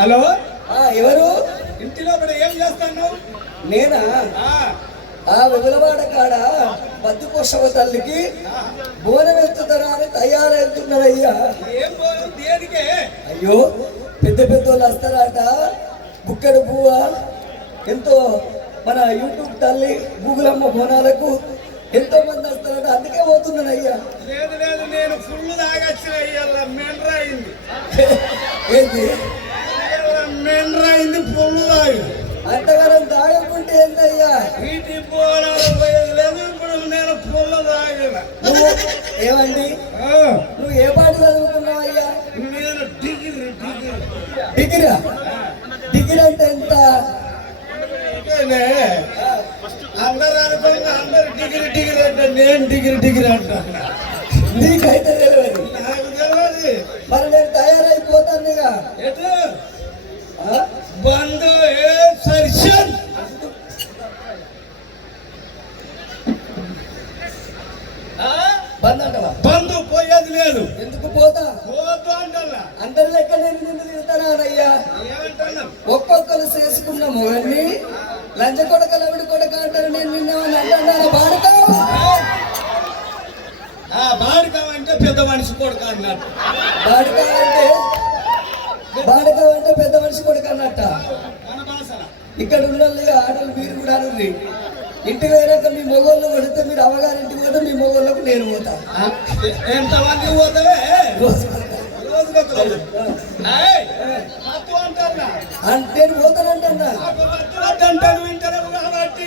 Hello, ఎవరు? ఇంటిలో ఏం చేస్తాను? నేనా? వెగులవాడ కాడ బద్దుకోశవ తల్లికి బోనం ఎత్తుతారా అని తయారవుతున్నారయ్యా. ఏం బోనం? దేనికే? అయ్యో, పెద్ద పెద్ద వాళ్ళు వస్తారట. బుక్కడు పువ్వ ఎంతో మన యూట్యూబ్ తల్లి గూగుల్ అమ్మ బోనాలకు ఎంతో మంది వస్తారట. అందుకే పోతున్నాను అయ్యా. లేదు లేదు, నేను ఫుల్ తాగొచ్చిన అయ్యా. మెండ్రైంది. ఏంటి మెండ్రైంది? ఫుల్ తాగి అంతగానం తాగకుంటే ఏంటయ్యా? వీటి పోరాడు పోయేది లేదు. ఇప్పుడు నేను ఫుల్ తాగిన. నువ్వు ఏమండి, నువ్వు ఏ పాట చదువుకున్నావయ్యా? నేను డిగ్రీ. డిగ్రీ? డిగ్రీ అంటే ఎంత? అందరు అనుకోండి, అందరు డిగ్రీ అంటే నేను డిగ్రీ అంటాను. నీకైతే తెలియదు. నాకు తెలియదు. మరి నేను తయారైపోతాను ఇక. ఎటు బంధు సరిషన్ బంద్ అంటవా? బంధు పోయేది లేదు. ఎందుకు పోతా? పోతూ అంటలా. అందరి లెక్క నేను నిన్ను తిరుగుతానయ్యా. ఏమంటున్నా? ఒక్కొక్కరు చేసుకున్న మొగన్ని లంచ కొడక లవిడి కొడక అంటారు. నేను నిన్నేమని అంటున్నాను? బాడుకావు బాడుకావు అంటే పెద్ద మనిషి కొడుకు అన్నట్టు. బాడుకావు అంటే పెద్ద మనిషి కొడుకు అన్నట్ట. మన భాషల ఇక్కడ ఉన్న ఆటలు మీరు కూడా అనండి. ఇంటి వేరాక మీ మొగోళ్ళు కొడితే మీరు అమ్మగారింటికి పోతే మీ మొగోళ్ళకు నేను పోతా. ఎంతమంది పోతావే? నేను పోతానంటన్నా. అంటాను వింటాను కాబట్టి